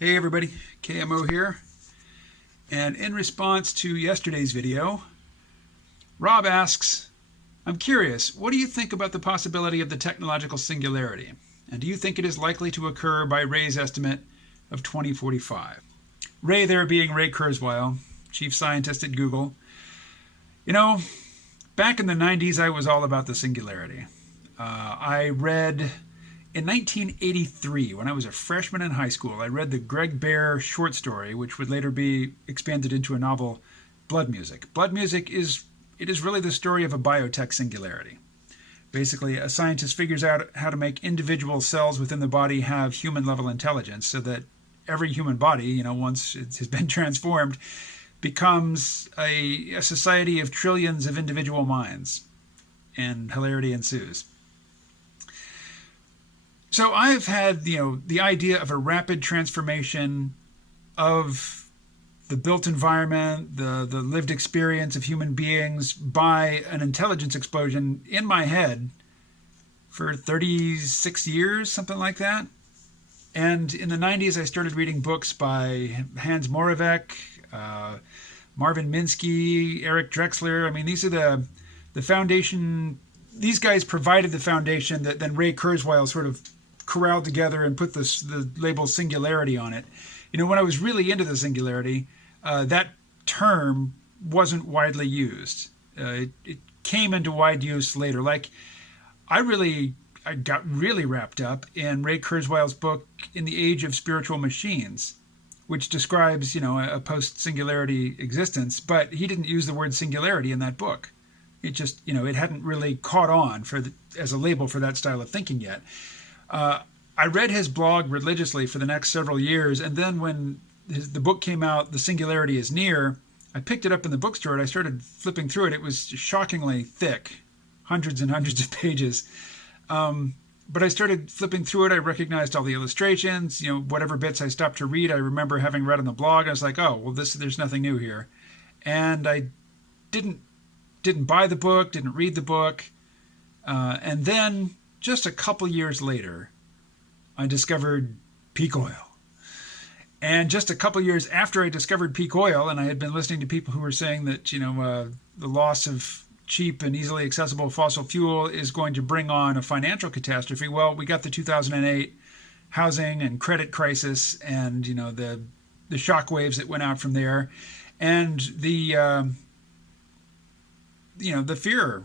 Hey everybody, KMO here. And in response to yesterday's video, Rob asks, I'm curious, what do you think about the possibility of the technological singularity? And do you think it is likely to occur by Ray's estimate of 2045? Ray there being Ray Kurzweil, chief scientist at Google. You know, back in the 90s, I was all about the singularity. I read in 1983, when I was a freshman in high school, I read the Greg Bear short story, which would later be expanded into a novel, Blood Music. Blood Music is really the story of a biotech singularity. Basically, a scientist figures out how to make individual cells within the body have human-level intelligence so that every human body, once it has been transformed, becomes a society of trillions of individual minds, and hilarity ensues. So I've had, the idea of a rapid transformation of the built environment, the lived experience of human beings by an intelligence explosion in my head for 36 years, something like that. And in the 90s, I started reading books by Hans Moravec, Marvin Minsky, Eric Drexler. I mean, these are the foundation. These guys provided the foundation that then Ray Kurzweil sort of corralled together and put the label singularity on it. When I was really into the singularity, that term wasn't widely used. It came into wide use later. Like, I got really wrapped up in Ray Kurzweil's book, In the Age of Spiritual Machines, which describes, a post-singularity existence, but he didn't use the word singularity in that book. It just, it hadn't really caught on as a label for that style of thinking yet. I read his blog religiously for the next several years, and then when the book came out, The Singularity is Near, I picked it up in the bookstore and I started flipping through it. It was shockingly thick, hundreds and hundreds of pages. But I started flipping through it. I recognized all the illustrations, whatever bits I stopped to read, I remember having read on the blog. I was like, oh, well, there's nothing new here. And I didn't buy the book, didn't read the book. And then just a couple years later, I discovered peak oil. And just a couple years after I discovered peak oil, and I had been listening to people who were saying that, the loss of cheap and easily accessible fossil fuel is going to bring on a financial catastrophe. Well, we got the 2008 housing and credit crisis and, the shockwaves that went out from there. And the fear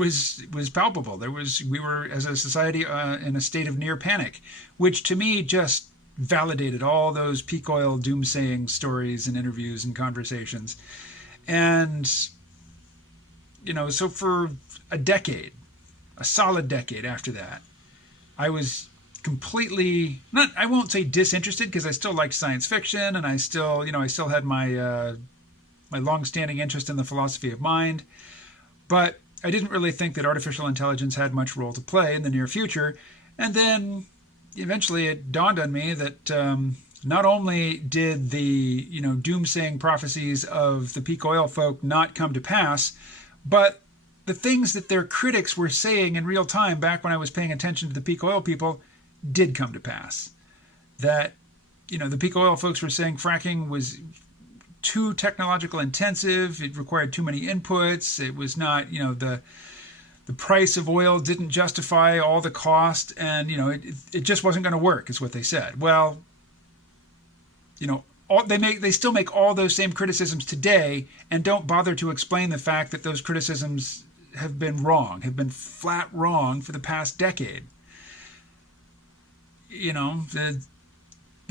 was palpable. We were as a society in a state of near panic, which to me just validated all those peak oil doomsaying stories and interviews and conversations. And, so for a solid decade after that, I was completely, I won't say disinterested, because I still liked science fiction, and I still had my long-standing interest in the philosophy of mind. But I didn't really think that artificial intelligence had much role to play in the near future. And then eventually it dawned on me that not only did the doomsaying prophecies of the peak oil folk not come to pass, but the things that their critics were saying in real time back when I was paying attention to the peak oil people did come to pass. That the peak oil folks were saying fracking was too technological intensive, it required too many inputs, it was not, the price of oil didn't justify all the cost, and it just wasn't going to work, is what they said. Well, they still make all those same criticisms today and don't bother to explain the fact that those criticisms have been flat wrong for the past decade. The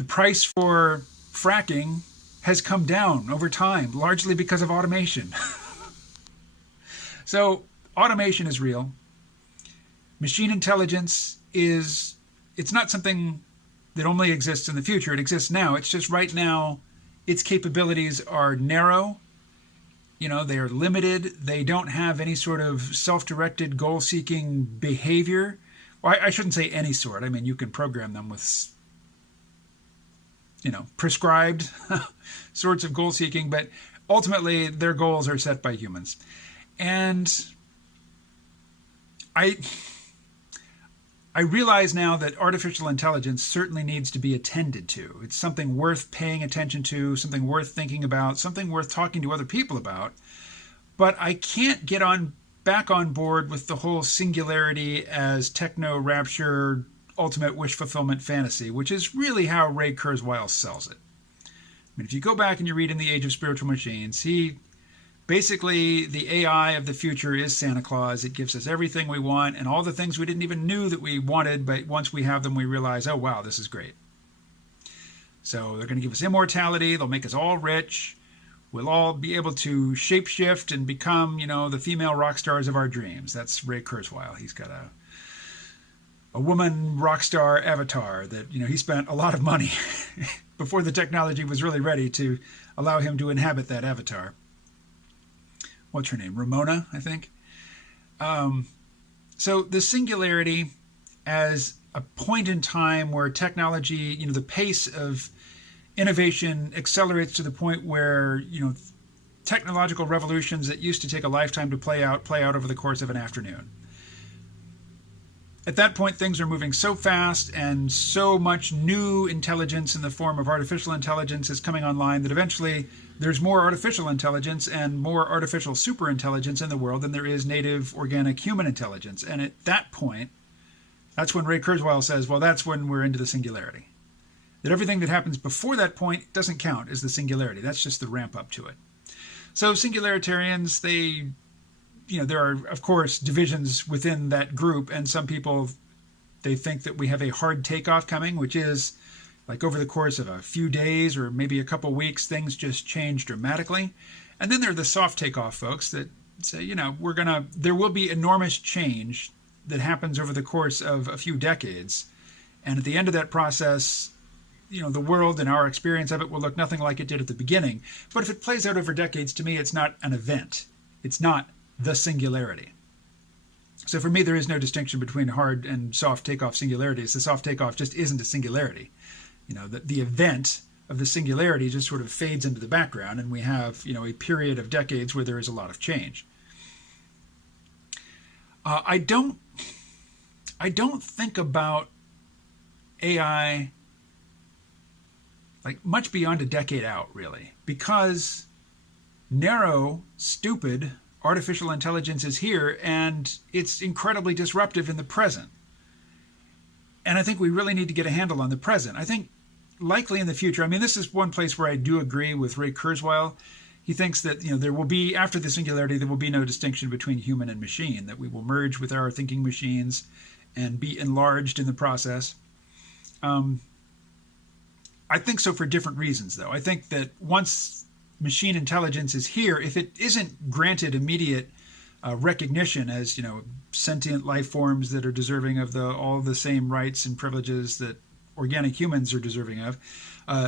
price for fracking has come down over time, largely because of automation. So automation is real. Machine intelligence it's not something that only exists in the future. It exists now. It's just right now its capabilities are narrow. They are limited. They don't have any sort of self-directed goal-seeking behavior. Well, I shouldn't say any sort. I mean, you can program them with prescribed sorts of goal seeking, but ultimately their goals are set by humans. And I realize now that artificial intelligence certainly needs to be attended to. It's something worth paying attention to, something worth thinking about, something worth talking to other people about. But I can't get back on board with the whole singularity as techno rapture ultimate wish fulfillment fantasy, which is really how Ray Kurzweil sells it. I mean, if you go back and you read In the Age of Spiritual Machines, he basically, the AI of the future is Santa Claus. It gives us everything we want and all the things we didn't even knew that we wanted, but once we have them, we realize, oh, wow, this is great. So they're going to give us immortality. They'll make us all rich. We'll all be able to shapeshift and become, the female rock stars of our dreams. That's Ray Kurzweil. He's got a woman rock star avatar that, he spent a lot of money before the technology was really ready to allow him to inhabit that avatar. What's her name? Ramona, I think. So the singularity as a point in time where technology, the pace of innovation accelerates to the point where, technological revolutions that used to take a lifetime to play out over the course of an afternoon. At that point, things are moving so fast and so much new intelligence in the form of artificial intelligence is coming online that eventually there's more artificial intelligence and more artificial superintelligence in the world than there is native organic human intelligence. And at that point, that's when Ray Kurzweil says, well, that's when we're into the singularity. That everything that happens before that point doesn't count as the singularity. That's just the ramp up to it. So singularitarians, there are, of course, divisions within that group, and some people, they think that we have a hard takeoff coming, which is like over the course of a few days or maybe a couple weeks, things just change dramatically. And then there are the soft takeoff folks that say, there will be enormous change that happens over the course of a few decades. And at the end of that process, the world and our experience of it will look nothing like it did at the beginning. But if it plays out over decades, to me, it's not an event. It's not the singularity. So for me, there is no distinction between hard and soft takeoff singularities. The soft takeoff just isn't a singularity. The event of the singularity just sort of fades into the background, and we have, a period of decades where there is a lot of change. I don't think about AI like much beyond a decade out, really, because narrow, stupid artificial intelligence is here, and it's incredibly disruptive in the present. And I think we really need to get a handle on the present. I think likely in the future, this is one place where I do agree with Ray Kurzweil. He thinks that, there will be, after the singularity, there will be no distinction between human and machine, that we will merge with our thinking machines and be enlarged in the process. I think so for different reasons, though. I think that once machine intelligence is here, if it isn't granted immediate recognition as, sentient life forms that are deserving of all the same rights and privileges that organic humans are deserving of,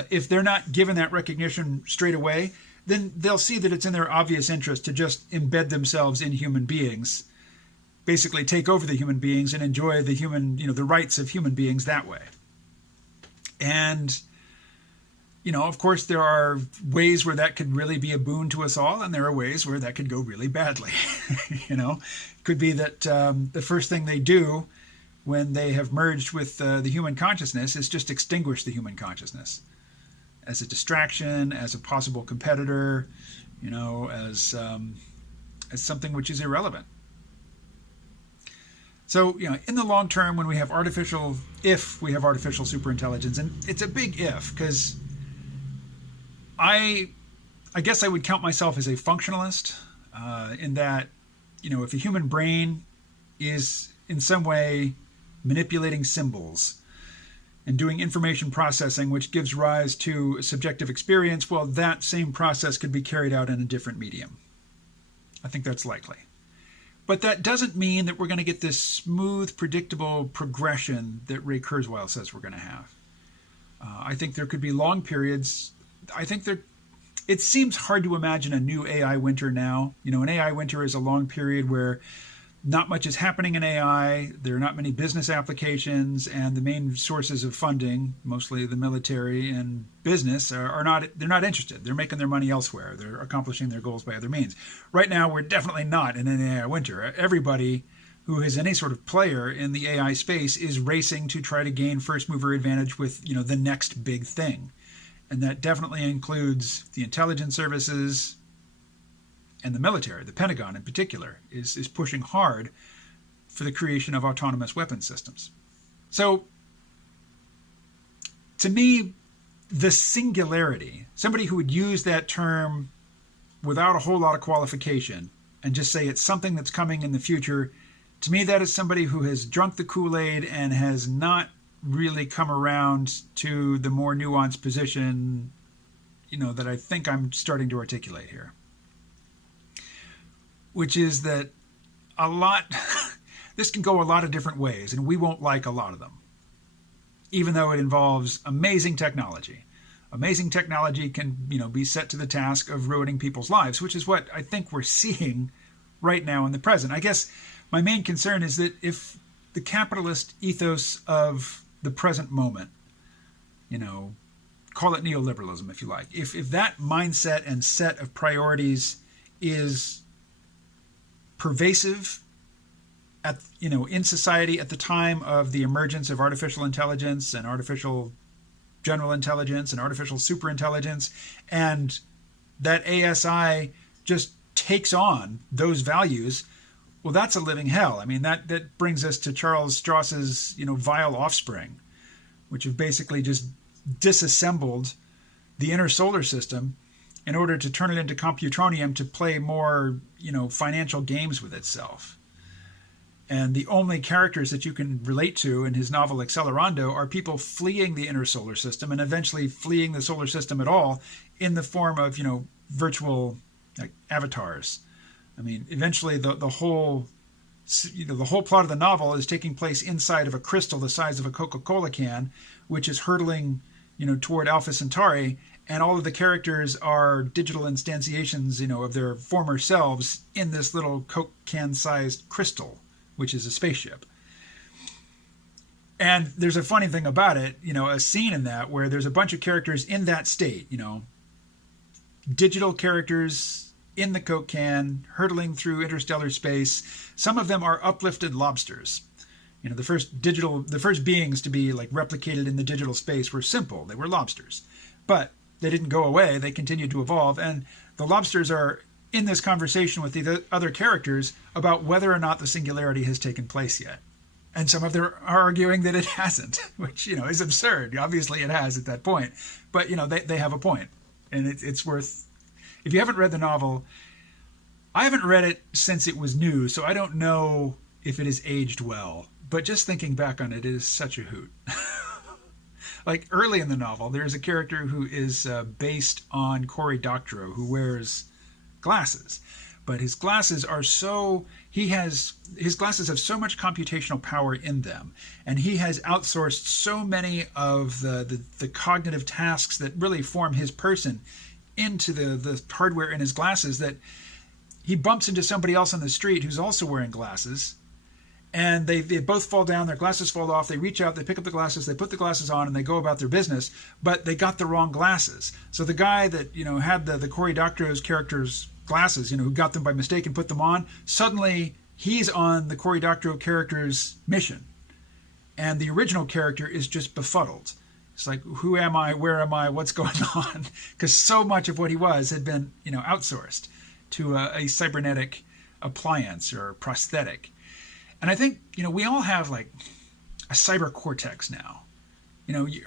if they're not given that recognition straight away, then they'll see that it's in their obvious interest to just embed themselves in human beings, basically take over the human beings and enjoy the the rights of human beings that way. And of course, there are ways where that could really be a boon to us all, and there are ways where that could go really badly. It could be that the first thing they do when they have merged with the human consciousness is just extinguish the human consciousness as a distraction, as a possible competitor, as something which is irrelevant. So, in the long term, when we have if we have artificial superintelligence, and it's a big if, because I guess I would count myself as a functionalist in that, if a human brain is in some way manipulating symbols and doing information processing, which gives rise to a subjective experience, well, that same process could be carried out in a different medium. I think that's likely. But that doesn't mean that we're going to get this smooth, predictable progression that Ray Kurzweil says we're going to have. I think there could be long periods. It seems hard to imagine a new AI winter now. An AI winter is a long period where not much is happening in AI. There are not many business applications, and the main sources of funding, mostly the military and business, they're not interested. They're making their money elsewhere. They're accomplishing their goals by other means. Right now, we're definitely not in an AI winter. Everybody who is any sort of player in the AI space is racing to try to gain first mover advantage with, the next big thing. And that definitely includes the intelligence services and the military. The Pentagon in particular is pushing hard for the creation of autonomous weapon systems. So to me, the singularity, somebody who would use that term without a whole lot of qualification and just say it's something that's coming in the future, to me that is somebody who has drunk the Kool-Aid and has not really come around to the more nuanced position, that I think I'm starting to articulate here. Which is that this can go a lot of different ways, and we won't like a lot of them. Even though it involves amazing technology. Amazing technology can, be set to the task of ruining people's lives, which is what I think we're seeing right now in the present. I guess my main concern is that if the capitalist ethos of the present moment, call it neoliberalism if you like, if that mindset and set of priorities is pervasive in society at the time of the emergence of artificial intelligence and artificial general intelligence and artificial superintelligence, and that ASI just takes on those values, well, that's a living hell. I mean, that brings us to Charles Strauss's, vile offspring, which have basically just disassembled the inner solar system in order to turn it into computronium to play more, financial games with itself. And the only characters that you can relate to in his novel Accelerando are people fleeing the inner solar system and eventually fleeing the solar system at all in the form of, virtual avatars. I mean, eventually the whole plot of the novel is taking place inside of a crystal the size of a Coca-Cola can, which is hurtling, toward Alpha Centauri. And all of the characters are digital instantiations, of their former selves in this little Coke can-sized crystal, which is a spaceship. And there's a funny thing about it, a scene in that where there's a bunch of characters in that state, digital characters in the Coke can, hurtling through interstellar space. Some of them are uplifted lobsters. The first beings to be replicated in the digital space were simple. They were lobsters. But they didn't go away. They continued to evolve. And the lobsters are in this conversation with the other characters about whether or not the singularity has taken place yet. And some of them are arguing that it hasn't, which, is absurd. Obviously it has at that point. But, they have a point. And it's worth... If you haven't read the novel, I haven't read it since it was new, so I don't know if it has aged well. But just thinking back on it, it is such a hoot. Early in the novel, there's a character who is based on Cory Doctorow, who wears glasses, but his glasses have so much computational power in them, and he has outsourced so many of the cognitive tasks that really form his person into the hardware in his glasses that he bumps into somebody else on the street who's also wearing glasses, and they both fall down, their glasses fall off, they reach out, they pick up the glasses, they put the glasses on, and they go about their business, but they got the wrong glasses. So the guy that had the Cory Doctorow's character's glasses, who got them by mistake and put them on, suddenly he's on the Cory Doctorow character's mission. And the original character is just befuddled. It's like, who am I? Where am I? What's going on? Because so much of what he was had been, outsourced to a cybernetic appliance or prosthetic. And I think, we all have a cyber cortex now.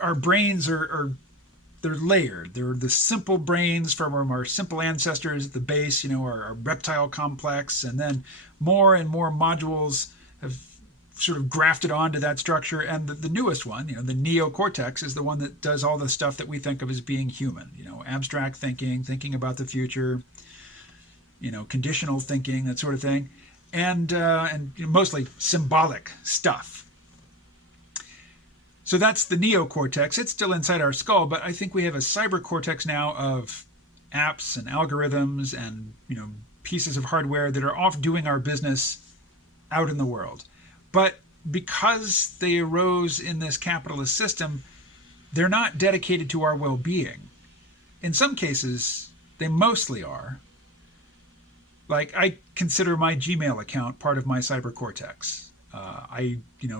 Our brains they're layered. They're the simple brains from our simple ancestors at the base, our reptile complex. And then more and more modules have sort of grafted onto that structure. And the newest one, the neocortex, is the one that does all the stuff that we think of as being human. Abstract thinking about the future, conditional thinking, that sort of thing. And mostly symbolic stuff. So that's the neocortex. It's still inside our skull, but I think we have a cyber cortex now of apps and algorithms and pieces of hardware that are off doing our business out in the world. But because they arose in this capitalist system, they're not dedicated to our well-being. In some cases, they mostly are. Like, I consider my Gmail account part of my cyber cortex.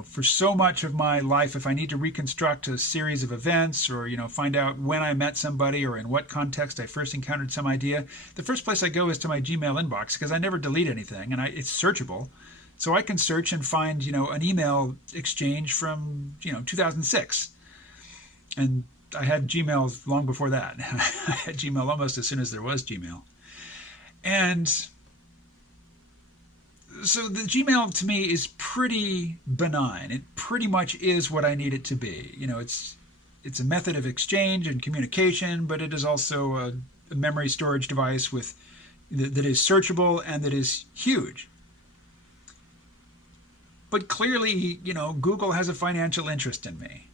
For so much of my life, if I need to reconstruct a series of events or, find out when I met somebody or in what context I first encountered some idea, the first place I go is to my Gmail inbox because I never delete anything and it's searchable. So I can search and find, an email exchange from, 2006. And I had Gmail long before that. I had Gmail almost as soon as there was Gmail. And so the Gmail to me is pretty benign. It pretty much is what I need it to be. It's a method of exchange and communication, but it is also a memory storage device that is searchable and that is huge. But clearly, Google has a financial interest in me,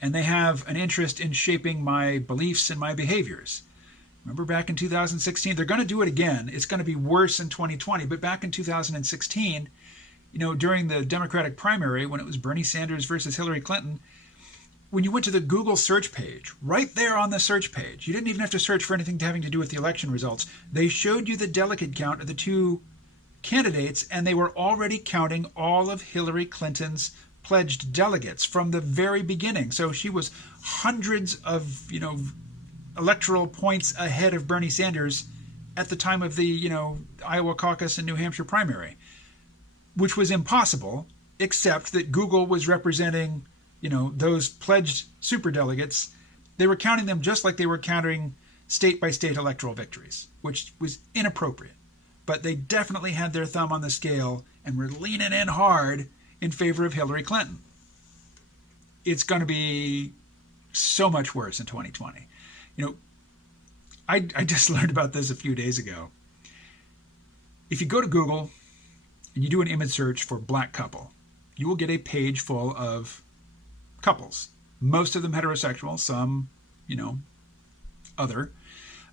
and they have an interest in shaping my beliefs and my behaviors. Remember back in 2016, they're going to do it again. It's going to be worse in 2020. But back in 2016, during the Democratic primary, when it was Bernie Sanders versus Hillary Clinton, when you went to the Google search page, right there on the search page, you didn't even have to search for anything having to do with the election results. They showed you the delegate count of the two candidates, and they were already counting all of Hillary Clinton's pledged delegates from the very beginning. So she was hundreds of, electoral points ahead of Bernie Sanders at the time of the, Iowa caucus and New Hampshire primary, which was impossible, except that Google was representing, those pledged superdelegates. They were counting them just like they were counting state-by-state electoral victories, which was inappropriate. But they definitely had their thumb on the scale and were leaning in hard in favor of Hillary Clinton. It's going to be so much worse in 2020. I just learned about this a few days ago. If you go to Google and you do an image search for black couple, you will get a page full of couples. Most of them heterosexual, some, other,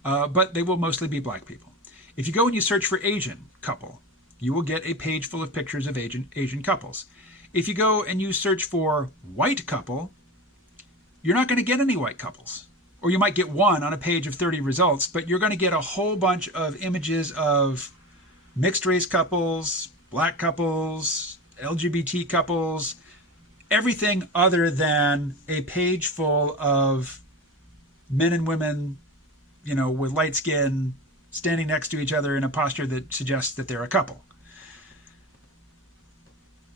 but they will mostly be black people. If you go and you search for Asian couple, you will get a page full of pictures of Asian couples. If you go and you search for white couple, you're not going to get any white couples. Or you might get one on a page of 30 results, but you're going to get a whole bunch of images of mixed race couples, black couples, LGBT couples, everything other than a page full of men and women, with light skin, standing next to each other in a posture that suggests that they're a couple.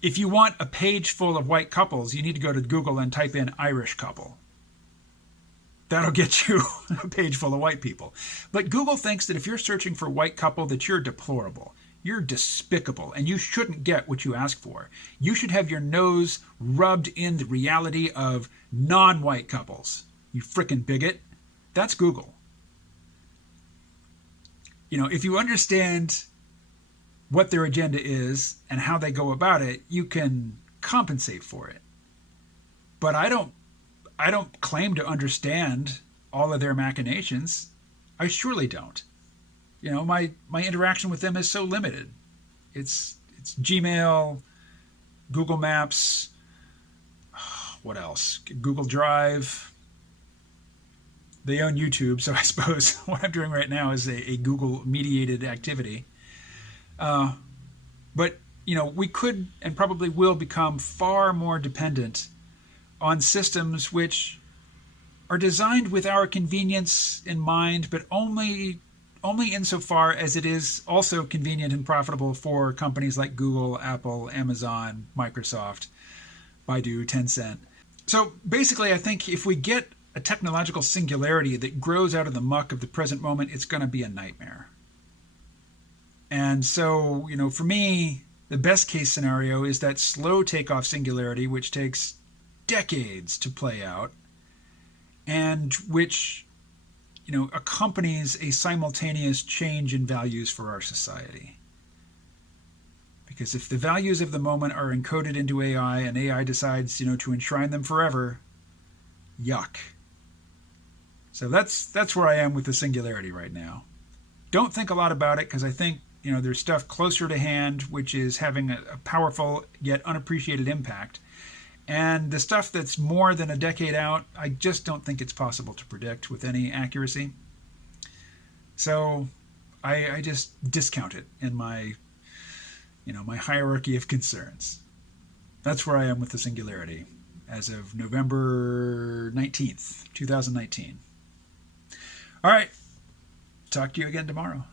If you want a page full of white couples, you need to go to Google and type in Irish couple. That'll get you a page full of white people. But Google thinks that if you're searching for white couple, that you're deplorable. You're despicable, and you shouldn't get what you ask for. You should have your nose rubbed in the reality of non-white couples. You frickin' bigot. That's Google. If you understand what their agenda is and how they go about it, you can compensate for it. But I don't claim to understand all of their machinations. I surely don't. My interaction with them is so limited. It's Gmail, Google Maps, what else? Google Drive. They own YouTube, so I suppose what I'm doing right now is a Google-mediated activity. But, we could and probably will become far more dependent on systems which are designed with our convenience in mind, but only insofar as it is also convenient and profitable for companies like Google, Apple, Amazon, Microsoft, Baidu, Tencent. So basically, I think if we get a technological singularity that grows out of the muck of the present moment, it's going to be a nightmare. And so, for me, the best case scenario is that slow takeoff singularity, which takes decades to play out, and which, accompanies a simultaneous change in values for our society. Because if the values of the moment are encoded into AI and AI decides, to enshrine them forever, yuck. So that's where I am with the singularity right now. Don't think a lot about it because I think, there's stuff closer to hand which is having a powerful yet unappreciated impact. And the stuff that's more than a decade out, I just don't think it's possible to predict with any accuracy. So I just discount it in my, my hierarchy of concerns. That's where I am with the Singularity as of November 19th, 2019. All right. Talk to you again tomorrow.